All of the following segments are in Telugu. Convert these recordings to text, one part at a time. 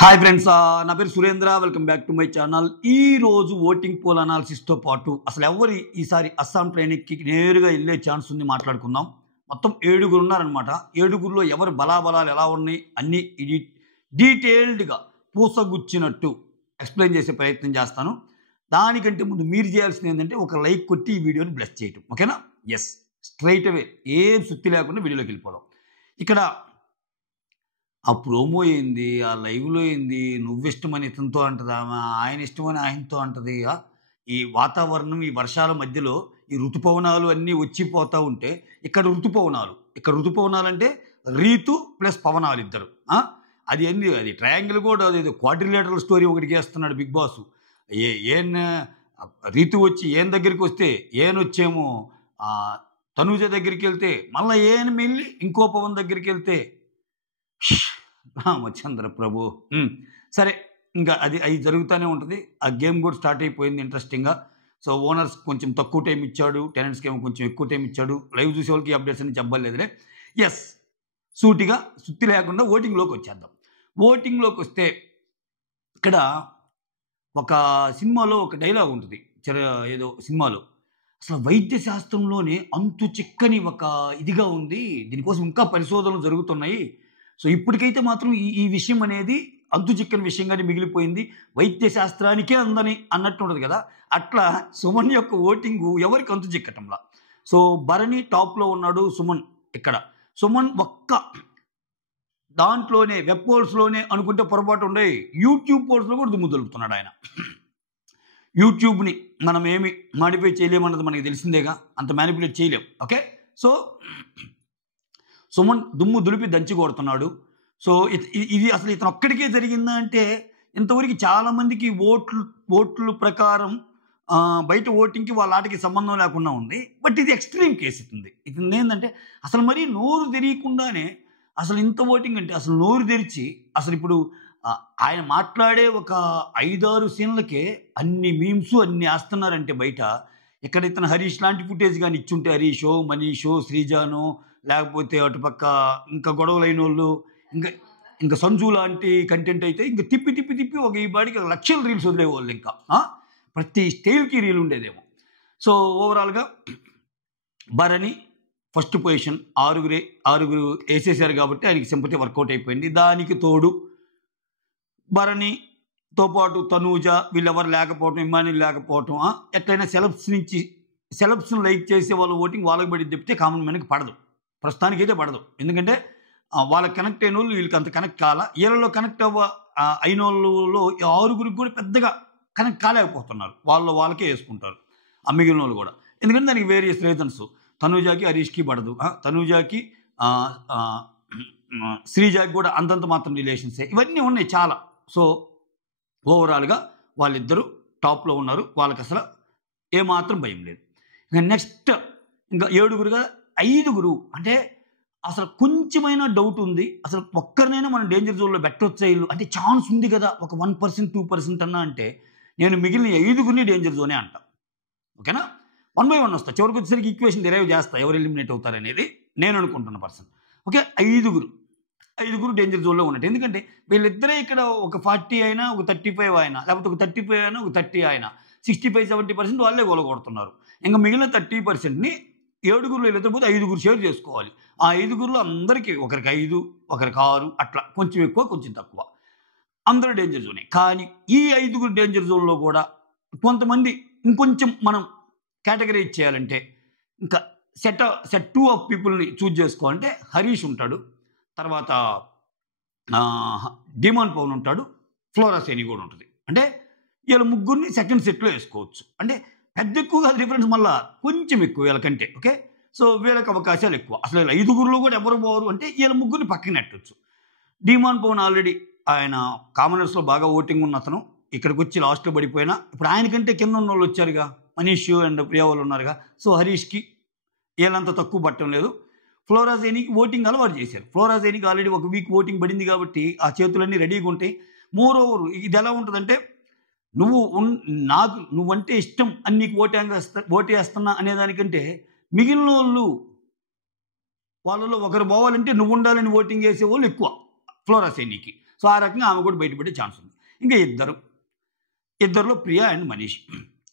హాయ్ ఫ్రెండ్స్, నా పేరు Surendra. Welcome back to my channel. ఈ రోజు ఓటింగ్ పోల్ అనాలిసిస్తో పాటు అసలు ఎవరు ఈసారి అస్సాం ట్రైనింగ్కి నేరుగా వెళ్ళే ఛాన్స్ ఉంది మాట్లాడుకుందాం. మొత్తం 7గురు ఉన్నారనమాట. 7గురులో ఎవరు బలాబలాలు ఎలా ఉన్నాయి అన్నీ ఇది డీటెయిల్డ్గా పూసగుచ్చినట్టు ఎక్స్ప్లెయిన్ చేసే ప్రయత్నం చేస్తాను. దానికంటే ముందు మీరు చేయాల్సింది ఏంటంటే ఒక లైక్ కొట్టి ఈ వీడియోని బ్లెస్ చేయటం, ఓకేనా? ఎస్, స్ట్రైట్ అవే ఏం సుత్తి లేకుండా వీడియోలోకి వెళ్ళిపోదాం. ఇక్కడ ఆ ప్రోమో ఏంది, ఆ లైవ్లో ఏంది, నువ్విష్టమని ఇతనితో అంటదా, ఆయన ఇష్టమని ఆయనతో అంటది. ఈ వాతావరణం, ఈ వర్షాల మధ్యలో ఈ ఋతుపవనాలు అన్నీ వచ్చిపోతూ ఉంటే ఇక్కడ ఋతుపవనాలు అంటే రీతు ప్లస్ పవనాలు ఇద్దరు. అది ఏంది, అది ట్రయాంగిల్ కూడా అది క్వాడ్రిలేటరల్ స్టోరీ ఒకటి చేస్తున్నాడు బిగ్ బాస్. ఏన్ రీతు వచ్చి ఏన్ దగ్గరికి వస్తే ఏన్ వచ్చేమో తనూజ దగ్గరికి వెళ్తే మళ్ళీ ఏన్ వెళ్ళి ఇంకో పవన్ దగ్గరికి వెళ్తే రామచంద్ర ప్రభు. సరే, ఇంకా అది జరుగుతూనే ఉంటుంది. ఆ గేమ్ కూడా స్టార్ట్ అయిపోయింది ఇంట్రెస్టింగ్గా. సో ఓనర్స్ కొంచెం తక్కువ టైం ఇచ్చాడు, టెనెంట్స్కి ఏమో కొంచెం ఎక్కువ టైం ఇచ్చాడు. లైవ్ చూసే వాళ్ళకి అప్డేట్స్ అని చెప్పలేదులే. ఎస్, సూటిగా సుత్తి లేకుండా ఓటింగ్లోకి వచ్చేద్దాం. ఓటింగ్లోకి వస్తే ఇక్కడ ఒక సినిమాలో ఒక డైలాగ్ ఉంటుంది, ఏదో సినిమాలో, అసలు వైద్య శాస్త్రంలోనే అంతు చిక్కని ఒక ఇదిగా ఉంది, దీనికోసం ఇంకా పరిశోధనలు జరుగుతున్నాయి. సో ఇప్పటికైతే మాత్రం ఈ విషయం అనేది అంతు చిక్కని విషయంగానే మిగిలిపోయింది, వైద్య శాస్త్రానికే అందని అన్నట్టు ఉంటుంది కదా. అట్లా సుమన్ యొక్క ఓటింగు ఎవరికి అంతు చిక్కటంలా. సో భరణి టాప్లో ఉన్నాడు, సుమన్ ఇక్కడ. సుమన్ ఒక్క దాంట్లోనే వెబ్ పోల్స్లోనే అనుకుంటే పొరపాటు ఉండే, యూట్యూబ్ పోల్స్లో కూడా దుమ్ము దులుపుతున్నాడు ఆయన. యూట్యూబ్ని మనం ఏమి మాడిఫై చేయలేమన్నది మనకి తెలిసిందేగా, అంత మ్యానిపులేట్ చేయలేం. ఓకే, సో సుమన్ దుమ్ము దులిపి దంచి కొడుతున్నాడు. సో ఇది అసలు ఇతను ఒక్కడికే జరిగిందా అంటే ఇంతవరకు చాలామందికి ఓట్ల ప్రకారం బయట ఓటింగ్కి వాళ్ళ ఆటకి సంబంధం లేకుండా ఉంది. బట్ ఇది ఎక్స్ట్రీమ్ కేసు ఇతను ఏంటంటే అసలు మరీ నోరు తెరియకుండానే అసలు ఇంత ఓటింగ్ అంటే అసలు నోరు తెరిచి అసలు ఇప్పుడు ఆయన మాట్లాడే ఒక 5-6 సీన్లకే అన్ని మీమ్స్ అన్ని వేస్తున్నారంటే బయట. ఇక్కడ ఇతను హరీష్ లాంటి ఫుటేజ్ కానీ ఇచ్చుంటే, హరీషో, మనీషో, శ్రీజానో, లేకపోతే అటుపక్క ఇంకా గొడవలైన వాళ్ళు, ఇంకా సంజు లాంటి కంటెంట్ అయితే ఇంకా తిప్పి ఒక ఈ బాడికి లక్షల రీల్స్ వదిలేవాళ్ళు. ఇంకా ప్రతి స్టైల్కి రీల్ ఉండేదేమో. సో ఓవరాల్గా భరణి ఫస్ట్ పొజిషన్, 6గురు వేసేసారు కాబట్టి ఆయనకి సింపతి వర్కౌట్ అయిపోయింది. దానికి తోడు భరణితో పాటు తనూజ వీళ్ళెవరు లేకపోవటం, ఇమ్మానుయల్ లేకపోవటం, ఎట్లయినా సెలబ్స్ని లైక్ చేసే వాళ్ళ ఓటింగ్ వాళ్ళకి పడి చెప్తే కామన్ మ్యాన్కి పడదు, ప్రస్తుతానికి అయితే పడదు. ఎందుకంటే వాళ్ళకి కనెక్ట్ అయిన వాళ్ళు వీళ్ళకి అంత కనెక్ట్ కాల. వీళ్ళలో కనెక్ట్ అయిన వాళ్ళలో 6గురికి కూడా పెద్దగా కనెక్ట్ కాలేకపోతున్నారు, వాళ్ళకే వేసుకుంటారు ఆ మిగిలిన వాళ్ళు కూడా. ఎందుకంటే దానికి వేరియస్ రీజన్స్. తనూజాకి హరీష్కి పడదు, తనూజాకి శ్రీజాకి కూడా అంతంత మాత్రం రిలేషన్సే, ఇవన్నీ ఉన్నాయి చాలా. సో ఓవరాల్గా వాళ్ళిద్దరూ టాప్లో ఉన్నారు, వాళ్ళకి అసలు ఏమాత్రం భయం లేదు. ఇంకా నెక్స్ట్ ఇంకా 7గురుగా 5గురు అంటే అసలు కొంచెమైనా డౌట్ ఉంది, అసలు ఒక్కరినైనా మనం డేంజర్ జోన్లో పెట్టొచ్చే ఇల్లు అంటే ఛాన్స్ ఉంది కదా, ఒక 1%, 2% అన్నా అంటే నేను మిగిలిన 5గురిని డేంజర్ జోనే అంట. ఓకేనా? 1 by 1 వస్తా, చివరికి వచ్చేసరికి ఈక్వేషన్ డిరైవ్ చేస్తా ఎవరు ఎలిమినేట్ అవుతారనేది నేను అనుకుంటున్న పర్సన్. ఓకే, 5గురు డేంజర్ జోన్లో ఉన్నట్టు. ఎందుకంటే వీళ్ళిద్దరే ఇక్కడ ఒక 40 అయినా, ఒక 35 అయినా, లేకపోతే ఒక 35 అయినా, ఒక 30 అయినా 65-70% వాళ్ళే గొలగొడుతున్నారు. ఇంకా మిగిలిన 30%ని 7గురులో వీళ్ళిద్దరు పోతే 5గురు షేర్ చేసుకోవాలి. ఆ 5గురులో అందరికీ ఒకరికి 5, ఒకరికి 6 అట్లా, కొంచెం ఎక్కువ కొంచెం తక్కువ, అందరూ డేంజర్ జోనే. కానీ ఈ 5గురు డేంజర్ జోన్లో కూడా కొంతమంది ఇంకొంచెం మనం కేటగరైజ్ చేయాలంటే ఇంకా సెట్ 2 ఆఫ్ పీపుల్ని చూజ్ చేసుకోవాలంటే హరీష్ ఉంటాడు, తర్వాత డిమాన్ పవన్ ఉంటాడు, ఫ్లోరా సేని కూడా ఉంటుంది. అంటే వీళ్ళ ముగ్గురిని సెకండ్ సెట్లో వేసుకోవచ్చు. అంటే పెద్ద ఎక్కువగా డిఫరెన్స్ మళ్ళీ కొంచెం ఎక్కువ వీళ్ళకంటే. ఓకే, సో వీళ్ళకి అవకాశాలు ఎక్కువ. అసలు 5గురులో కూడా ఎవరు పోరు అంటే వీళ్ళ ముగ్గురిని పక్కన నెట్టచ్చు. డిమాన్ పవన్ ఆల్రెడీ ఆయన కామనర్స్లో బాగా ఓటింగ్ ఉన్న అతను, ఇక్కడికి వచ్చి లాస్ట్లో పడిపోయినా ఇప్పుడు ఆయనకంటే కింద ఉన్న వాళ్ళు వచ్చారుగా, మనీష్ అండ్ ప్రియా వాళ్ళు ఉన్నారుగా. సో హరీష్కి వీళ్ళంత తక్కువ పట్టడం లేదు. ఫ్లోరా సేనికి ఓటింగ్ అలవాటు చేశారు. ఫ్లోరా సేనికి ఆల్రెడీ ఒక వీక్ ఓటింగ్ పడింది కాబట్టి ఆ చేతులన్నీ రెడీగా ఉంటాయి. మోర్ ఓవర్ ఇది ఎలా ఉంటుందంటే, నువ్వంటే ఇష్టం అని నీకు ఓటేస్తున్నా అనేదానికంటే మిగిలిన వాళ్ళలో ఒకరు పోవాలంటే నువ్వు ఉండాలని ఓటింగ్ వేసేవాళ్ళు ఎక్కువ ఫ్లోరా సేనికి. సో ఆ రకంగా ఆమె కూడా బయటపడే ఛాన్స్ ఉంది. ఇంకా ఇద్దరిలో ప్రియా అండ్ మనీష్.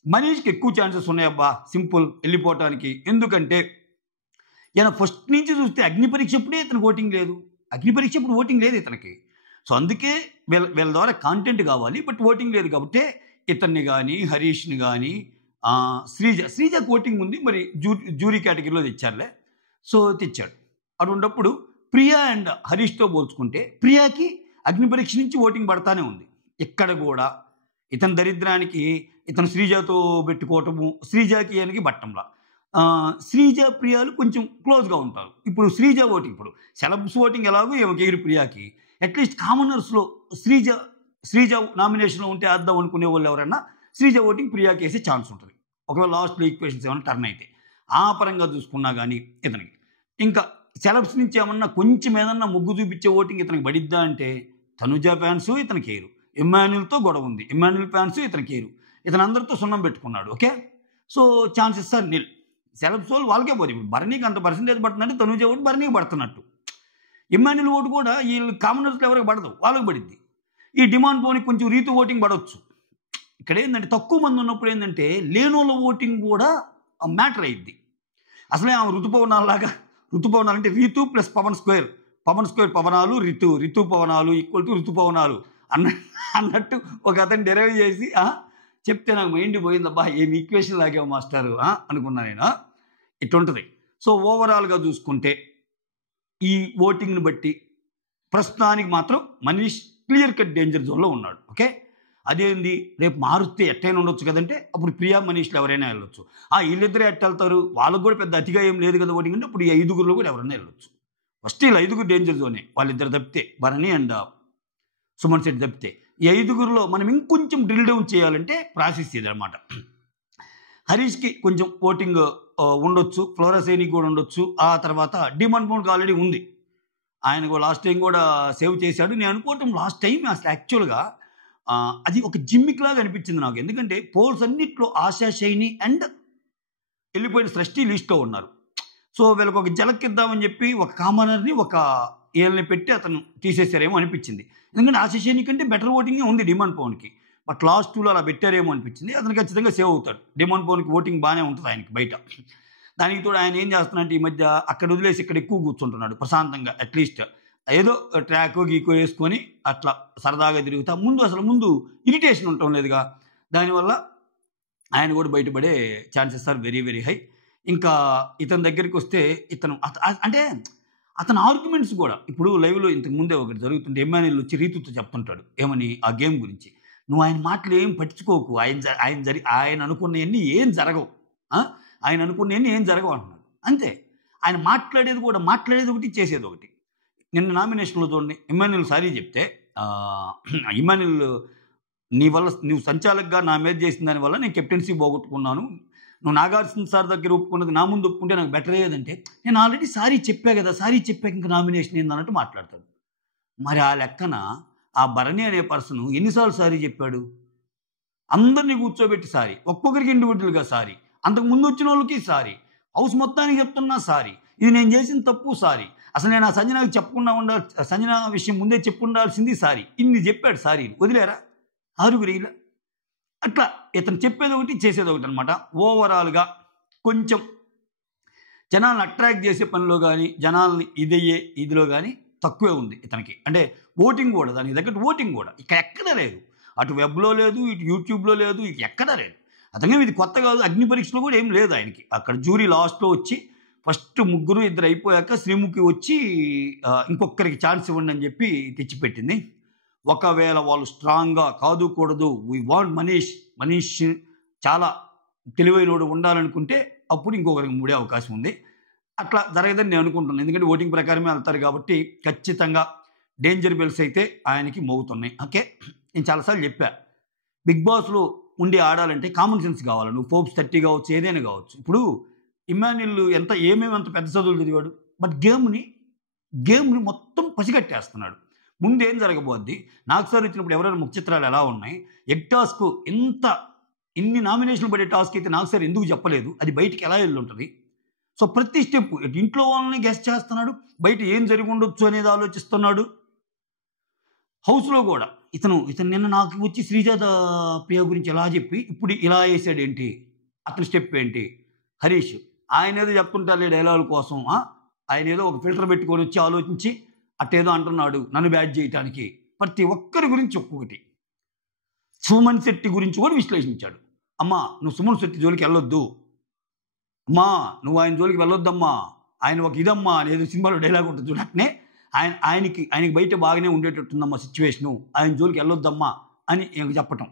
మనీష్కి ఎక్కువ ఛాన్సెస్ ఉన్నాయబ్బా, సింపుల్ వెళ్ళిపోవటానికి. ఎందుకంటే ఈయన ఫస్ట్ నుంచి చూస్తే అగ్ని పరీక్ష అప్పుడే ఇతనికి ఓటింగ్ లేదు, అగ్ని పరీక్ష అప్పుడు ఓటింగ్ లేదు ఇతనికి. సో అందుకే వీళ్ళ ద్వారా కాంటెంట్ కావాలి, బట్ ఓటింగ్ లేదు కాబట్టి ఇతన్ని కానీ హరీష్ని కానీ శ్రీజకు ఓటింగ్ ఉంది, మరి జూరీ కేటగిరీలో తెచ్చారులే. సో తెచ్చాడు. అటువంటిప్పుడు ప్రియా అండ్ హరీష్తో పోల్చుకుంటే ప్రియాకి అగ్ని పరీక్ష నుంచి ఓటింగ్ పడతానే ఉంది. ఇక్కడ కూడా ఇతని దరిద్రానికి ఇతను శ్రీజతో పెట్టుకోవటము, శ్రీజకి ఈయనకి బట్టంలా. శ్రీజ ప్రియాలు కొంచెం క్లోజ్గా ఉంటారు. ఇప్పుడు శ్రీజ ఓటింగ్, ఇప్పుడు సెలబ్స్ ఓటింగ్ ఎలాగో ఏమకేరు ప్రియాకి, అట్లీస్ట్ కామనర్స్లో శ్రీజ నామినేషన్లో ఉంటే వేద్దాం అనుకునే వాళ్ళు ఎవరైనా శ్రీజ ఓటింగ్ ప్రియాకి వేసే ఛాన్స్ ఉంటుంది, ఒకవేళ లాస్ట్లో ఈక్వేషన్స్ ఏమైనా టర్న్ అయితే. ఆ పరంగా చూసుకున్నా కానీ ఇతనికి ఇంకా సెలబ్స్ నుంచి ఏమన్నా కొంచెం ఏదన్నా ముగ్గు చూపించే ఓటింగ్ ఇతనికి పడిద్దా అంటే తనుజ ఫ్యాన్స్ ఇతనికి ఏరు, ఇమ్మాన్యుల్తో గొడవ ఉంది, ఇమ్మాన్యుల్ ఫ్యాన్స్ ఇతనికి ఏరు, ఇతను అందరితో సున్నం పెట్టుకున్నాడు. Okay, so chances are nil. Celebs వాళ్ళు వాళ్ళకే పోదు. ఇప్పుడు బర్నీకి అంత పర్సెంటేజ్ పడుతుందంటే తనుజ ఓటు బర్నీకి పడుతున్నట్టు, ఇమ్మాన్యుల్ ఓటు కూడా వీళ్ళు కామనర్స్లో ఎవరికి పడదు, వాళ్ళకి పడిద్ది. ఈ డిమాండ్ పోనికి కొంచెం రీతు ఓటింగ్ పడవచ్చు. ఇక్కడ ఏంటంటే తక్కువ మంది ఉన్నప్పుడు ఏంటంటే లేనోళ్ళ ఓటింగ్ కూడా మ్యాటర్ అయ్యిద్ది. అసలే ఆమె ఋతుపవనాలలాగా, ఋతుపవనాలు అంటే రీతు ప్లస్ పవన్ స్క్వేర్ పవనాలు, రితు పవనాలు ఈక్వల్ టు ఋతుపవనాలు అన్నట్టు ఒక అతను డెరైవ్ చేసి చెప్తే నాకు మైండ్ పోయిందబ్బా, ఏమి ఈక్వేషన్ లాగావు మాస్టారు అనుకున్నా నేను. ఇట్లుంటుంది. సో ఓవరాల్గా చూసుకుంటే ఈ ఓటింగ్ని బట్టి ప్రస్తుతానికి మాత్రం మనీష్ క్లియర్ కట్ డేంజర్ జోన్లో ఉన్నాడు. ఓకే, అదేంది రేపు మారుస్తే ఎట్టైనా ఉండొచ్చు కదంటే అప్పుడు ప్రియా మనీష్లు ఎవరైనా వెళ్ళొచ్చు. వీళ్ళిద్దరే ఎట్ట వెళ్తారు, వాళ్ళకు కూడా పెద్ద అతిగా ఏం లేదు కదా ఓటింగ్ అంటే అప్పుడు ఈ 5గురిలో కూడా ఎవరైనా వెళ్ళొచ్చు. ఫస్ట్ వీళ్ళు 5గురు డేంజర్ జోనే, వాళ్ళిద్దరు తప్పితే భరణి అండ్ సుమన్ శెట్టి తప్పితే. ఈ 5గురిలో మనం ఇంకొంచెం డ్రిల్ డౌన్ చేయాలంటే ప్రాసెస్ ఇదనమాట. హరీష్కి కొంచెం ఓటింగ్ ఉండొచ్చు, ఫ్లోరసేనికి కూడా ఉండొచ్చు. ఆ తర్వాత డిమాండ్ మోన్కి ఆల్రెడీ ఉంది, ఆయన లాస్ట్ టైం కూడా సేవ్ చేశాడు. నేను అనుకోవటం లాస్ట్ టైం అసలు యాక్చువల్గా అది ఒక జిమ్మిక్ లాగా అనిపించింది నాకు. ఎందుకంటే పోల్స్ అన్నిట్లో ఆశా షైని అండ్ వెళ్ళిపోయిన సృష్టి లిస్ట్లో ఉన్నారు. సో వీళ్ళకి ఒక జలక్కిద్దామని చెప్పి ఒక కామనర్ని ఒక వీళ్ళని పెట్టి అతను తీసేసారేమో అనిపించింది. ఎందుకంటే ఆశా షైని కంటే బెటర్ ఓటింగే ఉంది డిమాండ్ పవన్కి, బట్ లాస్ట్ టూలో అలా పెట్టారేమో అనిపించింది. అతను ఖచ్చితంగా సేవ్ అవుతాడు. డిమాండ్ పవన్కి ఓటింగ్ బాగానే ఉంటుంది ఆయనకి బయట. దానికి తోడు ఆయన ఏం చేస్తున్నాడంటే ఈ మధ్య అక్కడ వదిలేసి ఇక్కడ ఎక్కువ కూర్చుంటున్నాడు ప్రశాంతంగా. అట్లీస్ట్ ఏదో ట్రాక్ గీకో వేసుకొని అట్లా సరదాగా తిరుగుతా. ముందు ఇరిటేషన్ ఉండటం లేదుగా, దానివల్ల ఆయన కూడా బయటపడే chances are very very high. ఇంకా ఇతని దగ్గరికి వస్తే ఇతను అంటే అతని ఆర్గ్యుమెంట్స్ కూడా ఇప్పుడు లైవ్లో ఇంతకు ముందే ఒకటి జరుగుతుంటే ఇమ్మాన్యుల్ వచ్చి రీతుతో చెప్తుంటాడు ఏమని ఆ గేమ్ గురించి, నువ్వు ఆయన మాటలు ఏం పట్టించుకోకు, ఆయన అనుకున్నవన్నీ ఏం జరగవు, ఆయన అనుకున్నవన్నీ ఏం జరగవు అంటున్నాడు. అంతే, ఆయన మాట్లాడేది ఒకటి చేసేది ఒకటి. నిన్న నామినేషన్లో చూడండి, ఇమ్మాన్యుల్ సారీ చెప్తే ఇమ్మాన్యుల్ నువ్వు సంచాలకుగా నా మీద చేసిన దానివల్ల నేను కెప్టెన్సీ పోగొట్టుకున్నాను, నువ్వు నాగార్జున సార్ దగ్గర ఒప్పుకున్నది నా ముందు ఒప్పుకుంటే నాకు బెటర్ అయ్యేదంటే నేను ఆల్రెడీ సారీ చెప్పా కదా, సారీ చెప్పాక ఇంకా నామినేషన్ ఏందన్నట్టు మాట్లాడతాడు. మరి ఆ లెక్కన ఆ భరణి అనే పర్సన్ ఎన్నిసార్లు సారీ చెప్పాడు? అందరినీ కూర్చోబెట్టి సారీ, ఒక్కొక్కరికి ఇండివిజువల్గా సారీ, అంతకు ముందు వచ్చిన వాళ్ళకి సారీ, హౌస్ మొత్తానికి చెప్తున్నా సారీ, ఇది నేను చేసిన తప్పు సారీ, అసలు నేను ఆ సంజనాకి సంజన విషయం ముందే చెప్పుండాల్సింది సారీ, ఇన్ని చెప్పాడు సారీ, వదిలేరా 6గురు ఇలా. అట్లా ఇతను చెప్పేది ఒకటి చేసేది ఒకటి అనమాట. ఓవరాల్గా కొంచెం జనాలను అట్రాక్ట్ చేసే పనిలో కానీ జనాల్ని ఇదిలో కానీ తక్కువే ఉంది ఇతనికి. అంటే ఓటింగ్ కూడా దానికి తగ్గట్టు ఓటింగ్ కూడా ఇక్కడ ఎక్కడా లేదు, అటు వెబ్లో లేదు, ఇటు యూట్యూబ్లో లేదు, ఇటు ఎక్కడా లేదు. అతనే ఇది కొత్త కాదు, అగ్ని పరీక్షలో కూడా ఏం లేదు ఆయనకి. అక్కడ జ్యూరీ లాస్ట్లో వచ్చి ఫస్ట్ 2 అయిపోయాక శ్రీముఖి వచ్చి ఇంకొకరికి ఛాన్స్ ఇవ్వండి అని చెప్పి తెచ్చిపెట్టింది. ఒకవేళ వాళ్ళు స్ట్రాంగ్గా కాదు కూడదు, వీ వాంట్ మనీష్ చాలా తెలివైనోడు ఉండాలనుకుంటే అప్పుడు ఇంకొకరికి మూడే అవకాశం ఉంది. అట్లా జరగదని నేను అనుకుంటున్నాను, ఎందుకంటే ఓటింగ్ ప్రకారమే వెళ్తారు కాబట్టి ఖచ్చితంగా డేంజర్ బెల్స్ అయితే ఆయనకి మోగుతున్నాయి. ఓకే, నేను చాలాసార్లు చెప్పా, బిగ్ బాస్లో ఉండి ఆడాలంటే కామన్ సెన్స్ కావాలి. నువ్వు ఫోర్బ్స్ 30 కావచ్చు, ఏదైనా కావచ్చు. ఇప్పుడు ఇమ్మాన్యుల్ ఏమేమి అంత పెద్ద చదువులు చదివాడు, బట్ గేమ్ని మొత్తం పసిగట్టేస్తున్నాడు. ముందేం జరగబోద్ది, నాకు సార్ ఇచ్చినప్పుడు ఎవరైనా ముఖ్య చిత్రాలు ఎలా ఉన్నాయి, ఎగ్ టాస్క్ ఇన్ని నామినేషన్లు పడే టాస్క్ అయితే నాకు సార్ ఎందుకు చెప్పలేదు, అది బయటికి ఎలా వెళ్ళి ఉంటుంది. సో ప్రతి స్టెప్ ఇంట్లో వాళ్ళని గెస్ట్ చేస్తున్నాడు, బయట ఏం జరిగి ఉండొచ్చు అనేది ఆలోచిస్తున్నాడు. హౌస్లో కూడా ఇతను నిన్న నాకు వచ్చి శ్రీజాత ప్రియ గురించి ఎలా చెప్పి ఇప్పుడు ఇలా వేసాడు ఏంటి, అతని స్టెప్ ఏంటి, హరీష్ ఆయన ఏదో చెప్తుంటారు డైలాగుల కోసం, ఆయన ఏదో ఒక ఫిల్టర్ పెట్టుకొని వచ్చి ఆలోచించి అట్టేదో అంటున్నాడు నన్ను బ్యాడ్ చేయటానికి. ప్రతి ఒక్కరి గురించి ఒక్కొక్కటి. సుమన్ శెట్టి గురించి కూడా విశ్లేషించాడు. అమ్మా నువ్వు సుమన్ శెట్టి జోలికి వెళ్ళొద్దు, అమ్మా నువ్వు ఆయన జోలికి వెళ్ళొద్దమ్మా, ఆయన ఒక ఇదమ్మా అనేది సినిమాలో డైలాగ్ ఉంటుంది చూడటనే ఆయనకి బయట బాగానే ఉండేటట్టుందమ్మా సిచ్యువేషను, ఆయన జోలికి వెళ్ళొద్దమ్మా అని చెప్పటం.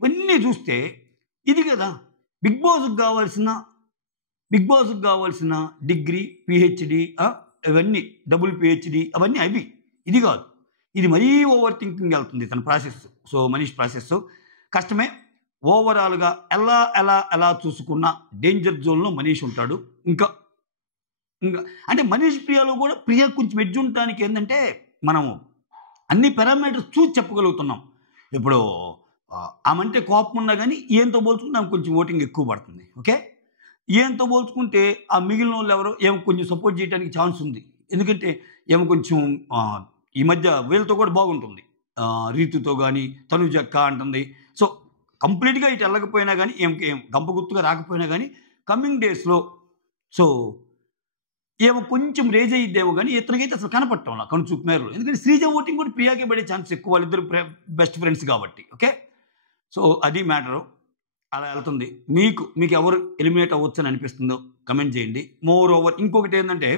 ఇవన్నీ చూస్తే ఇది కదా బిగ్ బాస్కి కావాల్సిన డిగ్రీ, పిహెచ్డి, ఇవన్నీ డబుల్ పిహెచ్డి అవన్నీ అవి. ఇది కాదు, ఇది మరీ ఓవర్ థింకింగ్ వెళ్తుంది తన ప్రాసెస్. సో మనీష్ ప్రాసెస్ కష్టమే. ఓవరాల్గా ఎలా ఎలా ఎలా చూసుకున్న డేంజర్ జోన్లో మనీష్ ఉంటాడు. ఇంకా అంటే మనీష్ ప్రియాలో కూడా ప్రియ కొంచెం ఎడ్జ్ ఉండటానికి ఏంటంటే మనము అన్ని పారామీటర్స్ చూసి చెప్పగలుగుతున్నాం. ఇప్పుడు ఆమంటే కోపం ఉన్నా కానీ ఈయంతో పోల్చుకుంటే ఆమె కొంచెం ఓటింగ్ ఎక్కువ పడుతుంది. ఓకే, ఈయంతో పోల్చుకుంటే ఆ మిగిలిన వాళ్ళు ఎవరో ఏమో కొంచెం సపోర్ట్ చేయడానికి ఛాన్స్ ఉంది. ఎందుకంటే ఏమో కొంచెం ఈ మధ్య వీళ్ళతో కూడా బాగుంటుంది, రీతుతో కానీ తనుజక్క అంటుంది. సో కంప్లీట్గా ఇటు వెళ్ళకపోయినా కానీ ఏం గంపగుత్తుగా రాకపోయినా కానీ కమింగ్ డేస్లో సో ఏమో కొంచెం రేజ్ అయ్యిద్దేమో కానీ ఇతనికైతే అసలు కనపడటం నా కనుచూపు మేరలో. ఎందుకంటే శ్రీజ ఓటింగ్ కూడా ప్రియాకే పడే ఛాన్స్ ఎక్కువ, వాళ్ళిద్దరు బెస్ట్ ఫ్రెండ్స్ కాబట్టి. ఓకే, సో అది మ్యాటరు. అలా వెళ్తుంది. మీకు ఎవరు ఎలిమినేట్ అవ్వచ్చు అని అనిపిస్తుందో కమెంట్ చేయండి. మోర్ ఓవర్ ఇంకొకటి ఏంటంటే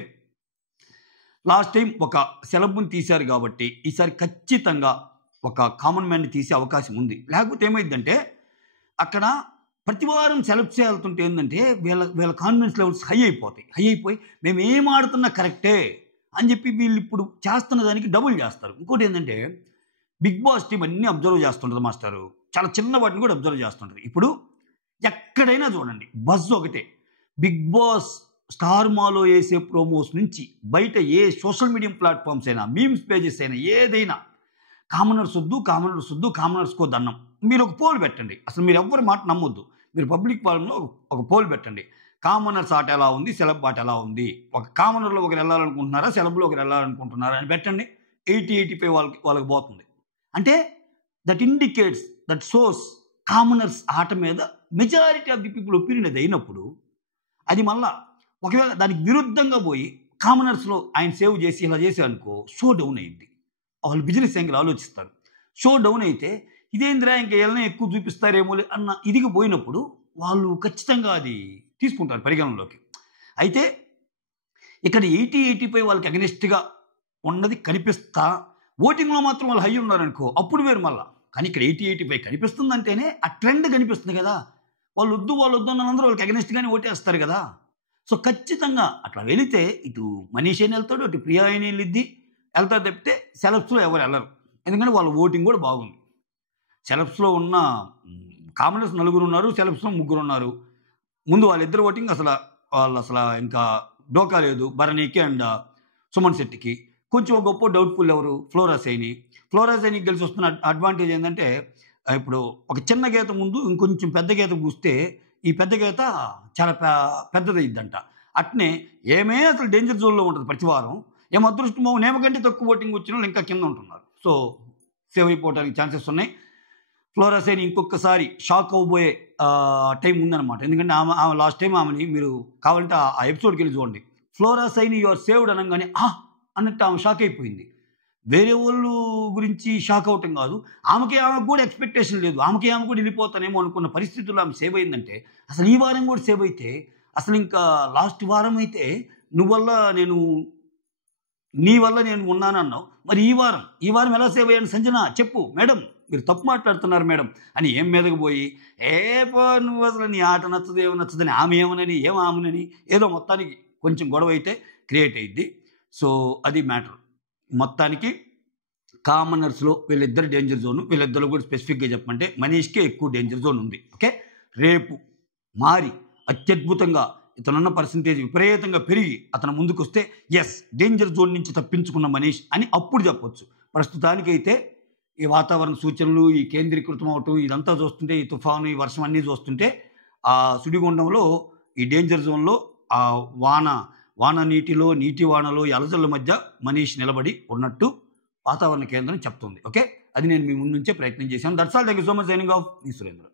లాస్ట్ టైం ఒక సెలబ్ని తీశారు కాబట్టి ఈసారి ఖచ్చితంగా ఒక కామన్ మ్యాన్ని తీసే అవకాశం ఉంది. లేకపోతే ఏమైందంటే అక్కడ ప్రతి వారం సెలెక్ట్ చేయాలంటే ఏంటంటే వీళ్ళ కాన్ఫిడెన్స్ లెవెల్స్ హై అయిపోయి మేము ఏం ఆడుతున్నా కరెక్టే అని చెప్పి వీళ్ళు ఇప్పుడు చేస్తున్న దానికి డబుల్ చేస్తారు. ఇంకోటి ఏంటంటే బిగ్ బాస్ టీం అన్నీ అబ్జర్వ్ చేస్తుంటుంది మాస్టారు, చాలా చిన్న వాటిని కూడా అబ్జర్వ్ చేస్తుంటుంది. ఇప్పుడు ఎక్కడైనా చూడండి బజ్ ఒకటే, బిగ్ బాస్ స్టార్ మాలో వేసే ప్రోమోస్ నుంచి బయట ఏ సోషల్ మీడియా ప్లాట్ఫామ్స్ అయినా మీమ్స్ పేజెస్ అయినా ఏదైనా కామనర్స్ వద్దు, కామనర్స్కో దన్నం. మీరు ఒక పోల్ పెట్టండి, అసలు మీరు ఎవ్వరి మాట నమ్మొద్దు. మీరు పబ్లిక్ ఫారంలో ఒక పోల్ పెట్టండి, కామనర్స్ ఆట ఎలా ఉంది, సెలబ్ ఆట ఎలా ఉంది, ఒక కామనర్లో ఒకరు వెళ్ళాలనుకుంటున్నారా, సెలబ్లో ఒకరు వెళ్ళాలనుకుంటున్నారా అని పెట్టండి. 80-85 వాళ్ళకి పోతుంది. అంటే that indicates, that shows commoners ఆట మీద majority of the people opinion అది అయినప్పుడు అది మళ్ళా ఒకవేళ దానికి విరుద్ధంగా పోయి కామనర్స్లో ఆయన సేవ్ చేసి ఇలా చేసి అనుకో షో డౌన్ అయ్యింది. వాళ్ళు బిజినెస్ యాంగిల్ ఆలోచిస్తారు. షో డౌన్ అయితే ఇదేంద్రా ఇంకా ఏళ్ళనే ఎక్కువ చూపిస్తారేమో అన్న ఇదికి పోయినప్పుడు వాళ్ళు ఖచ్చితంగా అది తీసుకుంటారు పరిగణనలోకి. అయితే ఇక్కడ 80-85 వాళ్ళకి అగెనిస్ట్గా ఉన్నది కనిపిస్తా ఓటింగ్లో మాత్రం వాళ్ళు హై ఉన్నారనుకో అప్పుడు వేరు మళ్ళా. కానీ ఇక్కడ 80-85 కనిపిస్తుందంటేనే ఆ ట్రెండ్ కనిపిస్తుంది కదా, వాళ్ళు వద్దు అన్నందరూ వాళ్ళకి అగెనిస్ట్గానే ఓటేస్తారు కదా. సో ఖచ్చితంగా అట్లా వెళితే ఇటు మనీష్ అయిన వెళ్తాడు, అటు ప్రియా అయిన వెళ్తారు తప్పితే సెలబ్స్లో ఎవరు వెళ్ళరు. ఎందుకంటే వాళ్ళ ఓటింగ్ కూడా బాగుంది. సెలబ్స్లో ఉన్న కామనర్స్ 4 ఉన్నారు, సెలబ్స్లో 3 ఉన్నారు. ముందు వాళ్ళిద్దరు ఓటింగ్ వాళ్ళు ఇంకా డోకా లేదు, భరణికి అండ్ సుమన్ శెట్టికి. కొంచెం గొప్ప డౌట్ఫుల్ ఎవరు, ఫ్లోరా సైనికి కలిసి వస్తున్న అడ్వాంటేజ్ ఏంటంటే ఇప్పుడు ఒక చిన్న గీత ముందు ఇంకొంచెం పెద్ద గీత పూస్తే ఈ పెద్ద గీత చాలా పెద్దదైద్దంట. అట్నే ఏమే అసలు డేంజర్ జోన్లో ఉంటుంది ప్రతి వారం. ఏం అదృష్టమో నేమ కంటే తక్కువ ఓటింగ్ వచ్చిన వాళ్ళు ఇంకా కింద ఉంటున్నారు. సో సేవ్ అయిపోవడానికి ఛాన్సెస్ ఉన్నాయి. ఫ్లోరా సైన్ ఇంకొకసారి షాక్ అవ్వబోయే టైం ఉందన్నమాట. ఎందుకంటే ఆమె లాస్ట్ టైం ఆమెని మీరు కావాలంటే ఆ ఎపిసోడ్కి వెళ్ళి చూడండి. ఫ్లోరా సైన్ యువర్ సేవ్డ్ అనగానే అన్నట్టు ఆమె షాక్ అయిపోయింది. వేరే వాళ్ళు గురించి షాక్ అవటం కాదు, ఆమెకు కూడా ఎక్స్పెక్టేషన్ లేదు, ఆమె కూడా వెళ్ళిపోతానేమో అనుకున్న పరిస్థితుల్లో ఆమె సేవ్ అయిందంటే అసలు ఈ వారం కూడా సేవ్ అయితే అసలు ఇంకా లాస్ట్ వారం అయితే నీ వల్ల నేను ఉన్నానన్నావు, మరి ఈ వారం ఎలా సేవ్ అయ్యాను సంజన చెప్పు మేడం, మీరు తప్పు మాట్లాడుతున్నారు మేడం అని ఏం మీదకి పోయి నువ్వు అసలు నీ ఆట నచ్చదు ఏమో నచ్చదని ఆమె ఆమెనని ఏదో మొత్తానికి కొంచెం గొడవ అయితే క్రియేట్ అయ్యిద్ది. సో అది మ్యాటర్. మొత్తానికి కామనర్స్లో వీళ్ళిద్దరు డేంజర్ జోన్, వీళ్ళిద్దరు కూడా స్పెసిఫిక్గా చెప్పమంటే మనీష్కే ఎక్కువ డేంజర్ జోన్ ఉంది. ఓకే, రేపు మారి అత్యద్భుతంగా ఇతనున్న పర్సంటేజ్ విపరీతంగా పెరిగి అతను ముందుకు వస్తే ఎస్ డేంజర్ జోన్ నుంచి తప్పించుకున్న మనీష్ అని అప్పుడు చెప్పొచ్చు. ప్రస్తుతానికైతే ఈ వాతావరణ సూచనలు, ఈ కేంద్రీకృతం అవటం ఇదంతా చూస్తుంటే, ఈ తుఫాను, ఈ వర్షం అన్నీ చూస్తుంటే ఆ సుడిగుండంలో ఈ డేంజర్ జోన్లో ఆ వాన నీటిలో నీటి వానలో అలజల్ల మధ్య మనీష్ నిలబడి ఉన్నట్టు వాతావరణ కేంద్రం చెప్తుంది. ఓకే, అది నేను మీ ముందు నుంచే ప్రయత్నం చేశాను. That's all. Thank you so much. Signing off, me Surendra.